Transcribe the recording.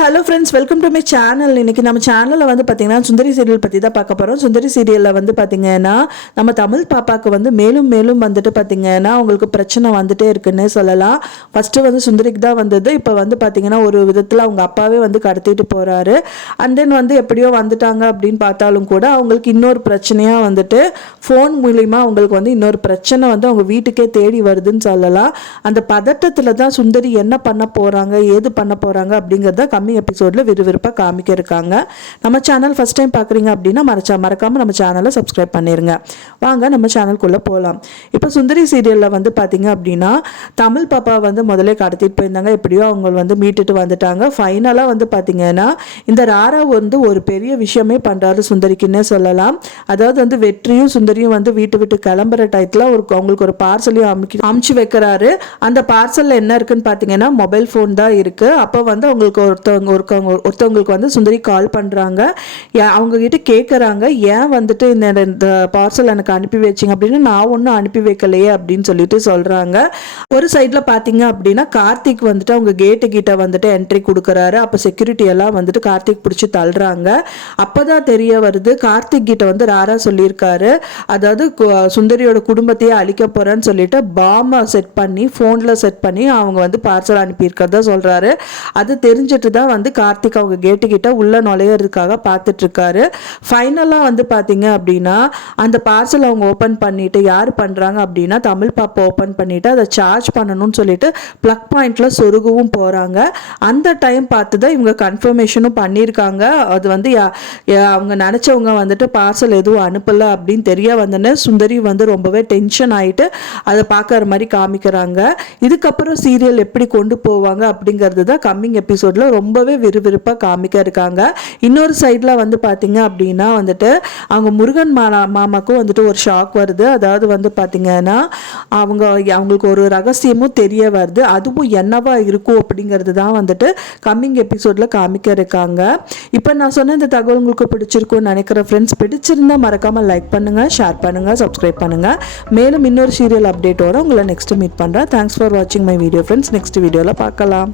Hello friends, welcome to my channel. இன்றைக்கி நம்ம சேனலில் வந்து பார்த்திங்கன்னா சுந்தரி சீரியல் பற்றி தான் பார்க்க போகிறோம். சுந்தரி சீரியலில் வந்து பார்த்திங்கன்னா நம்ம தமிழ் பாப்பாவுக்கு வந்து மேலும் மேலும் வந்துட்டு பார்த்திங்கன்னா அவங்களுக்கு பிரச்சனை வந்துட்டே இருக்குன்னு சொல்லலாம். ஃபஸ்ட்டு வந்து சுந்தரிக்கு தான் வந்தது. இப்போ வந்து பார்த்திங்கன்னா ஒரு விதத்தில் அவங்க அப்பாவே வந்து கடத்திட்டு போகிறாரு. அண்ட் தென் வந்து எப்படியோ வந்துட்டாங்க அப்படின்னு பார்த்தாலும் கூட அவங்களுக்கு இன்னொரு பிரச்சனையாக வந்துட்டு ஃபோன் மூலிமா அவங்களுக்கு வந்து இன்னொரு பிரச்சனை வந்து அவங்க வீட்டுக்கே தேடி வருதுன்னு சொல்லலாம். அந்த பதட்டத்தில் தான் சுந்தரி என்ன பண்ண போகிறாங்க, ஏது பண்ண போகிறாங்க அப்படிங்கிறத கம்மிங் எபிசோடில் விறுவிறுப்பாக காமிக்க இருக்காங்க. நம்ம சேனல் ஃபஸ்ட் டைம் பார்க்குறீங்க அப்படின்னா மறக்காமல் நம்ம சேனலை சப்ஸ்கிரைப் பண்ணிடுங்க. வாங்க நம்ம சேனலுக்குள்ளே போகலாம். இப்போ சுந்தரி சீரியலில் வந்து பார்த்தீங்க அப்படின்னா தமிழ் பாப்பா வந்து முதலே கடத்திட்டு போயிருந்தாங்க. எப்படியோ அவங்க வந்து மீட்டுட்டு வந்துட்டாங்க. ஃபைனலாக வந்து பார்த்தீங்கன்னா இந்த ராரா வந்து ஒரு பெரிய விஷயமே பண்ணுறாரு சுந்தரிக்குன்னே சொல்லலாம். அதாவது வந்து வெற்றியும் சுந்தரியும் வந்து விட்டு கிளம்புற டயத்தில் அவங்களுக்கு ஒரு பார்சலையும் அமுச்சு வைக்கிறாரு. அந்த பார்சலில் என்ன இருக்குன்னு பார்த்தீங்கன்னா மொபைல் ஃபோன் தான் இருக்குது. அப்போ வந்து அவங்களுக்கு ஒருத்தவங்களுக்கு வந்து சுந்தரி கால் பண்ணுறாங்க. அவங்க கிட்ட கேட்குறாங்க, ஏன் வந்துட்டு இந்த பார்சல் எனக்கு அனுப்பி வச்சிங்க அப்படின்னு. நான் ஒன்றும் அனுப்பி வைக்கலையே அப்படின்னு சொல்லிட்டு சொல்கிறாங்க. ஒரு சைடில் பார்த்தீங்க அப்படின்னா கார்த்திக் வந்துட்டு அவங்க கேட்டு கிட்ட வந்துட்டு என்ட்ரி கொடுக்குறாரு. அப்போ செக்யூரிட்டி எல்லாம் வந்துட்டு கார்த்திக் பிடிச்சி தள்ளுறாங்க. அப்போதான் தெரிய வருது கார்த்திக் கிட்ட வந்து ராரா சொல்லியிருக்காரு, அதாவது சுந்தரியோட குடும்பத்தையே அழிக்க போகிறேன்னு சொல்லிட்டு பாம்பை செட் பண்ணி ஃபோனில் செட் பண்ணி அவங்க வந்து பார்சல் அனுப்பியிருக்கிறதா சொல்கிறாரு. அது தெரிஞ்சிட்டு தான் வந்து கார்த்திக் அவங்க கேட்டுக்கிட்ட உள்ள நுழையிறதுக்காக பார்த்துட்டு இருக்காரு. ஃபைனலாக வந்து பார்த்தீங்க அப்படின்னா அந்த பார்சல் அவங்க ஓப்பன் பண்ணிட்டு யார் பண்ணுறாங்க அப்படின்னா தமிழ் பாப்பா ஓப்பன் பண்ணிட்டு அதை சார்ஜ் பண்ணணும்னு சொல்லிட்டு ப்ளக் பாயிண்ட்ல சொருகவும் போகிறாங்க. அந்த டைம் பார்த்து தான் இவங்க கன்ஃபர்மேஷனும் பண்ணியிருக்காங்க. அது வந்து அவங்க நினச்சவங்க வந்துட்டு பார்சல் எதுவும் அனுப்பலை அப்படின்னு தெரிய வந்தோன்னே சுந்தரி வந்து ரொம்பவே டென்ஷன் ஆகிட்டு அதை பார்க்குற மாதிரி காமிக்கிறாங்க. இதுக்கப்புறம் சீரியல் எப்படி கொண்டு போவாங்க அப்படிங்கிறது தான் கம்மிங் எபிசோடில் ரொம்பவே விறுவிறுப்பாக காமிக்க இருக்காங்க. இன்னொரு சைடில் வந்து பார்த்தீங்க அப்படின்னா வந்துட்டு அவங்க முருகன் மாமாக்கும் வந்துட்டு ஒரு ஷாக் வருது. அதாவது வந்து பார்த்தீங்கன்னா அவங்களுக்கு ஒரு ரகசியமும் தெரிய வருது. அதுவும் என்னவா இருக்கும் அப்படிங்கிறது தான் வந்துட்டு கம்மிங் எபிசோடில் காமிக்க இருக்காங்க. இப்போ நான் சொன்ன இந்த தகவல் உங்களுக்கு பிடிச்சிருக்கும்னு நினைக்கிறேன் ஃப்ரெண்ட்ஸ். பிடிச்சிருந்தா மறக்காமல் லைக் பண்ணுங்கள், ஷேர் பண்ணுங்கள், சப்ஸ்கிரைப் பண்ணுங்கள். மேலும் இன்னொரு சீரியல் அப்டேட்டோட உங்களை நெக்ஸ்ட் மீட் பண்ணுறேன். தேங்க்ஸ் ஃபார் வாட்சிங் மை வீடியோ ஃப்ரெண்ட்ஸ். நெக்ஸ்ட் வீடியோவில் பார்க்கலாம்.